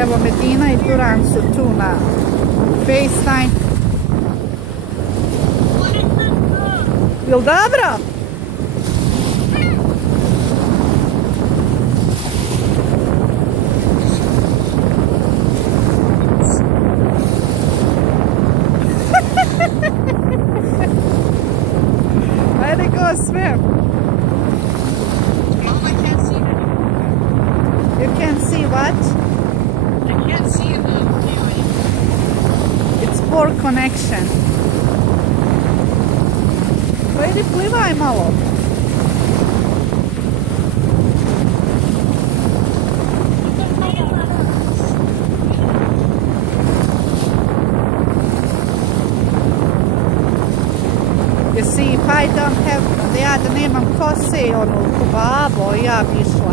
Evo, Medina i Duran su tu na FaceTime. Jel dobro? Ajde, go swim. Mom, I can't see it anymore. You can see what? I can't see it now anymore. It's poor connection. Ajde, plivaj malo. You see, if I don't have, ja da nemam kose, ono, ko babo, ja bi išla.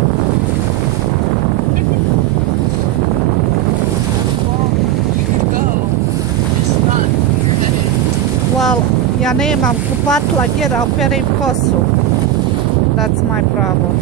Well, ja nemam kupatla gdje da operim kosu. That's my problem.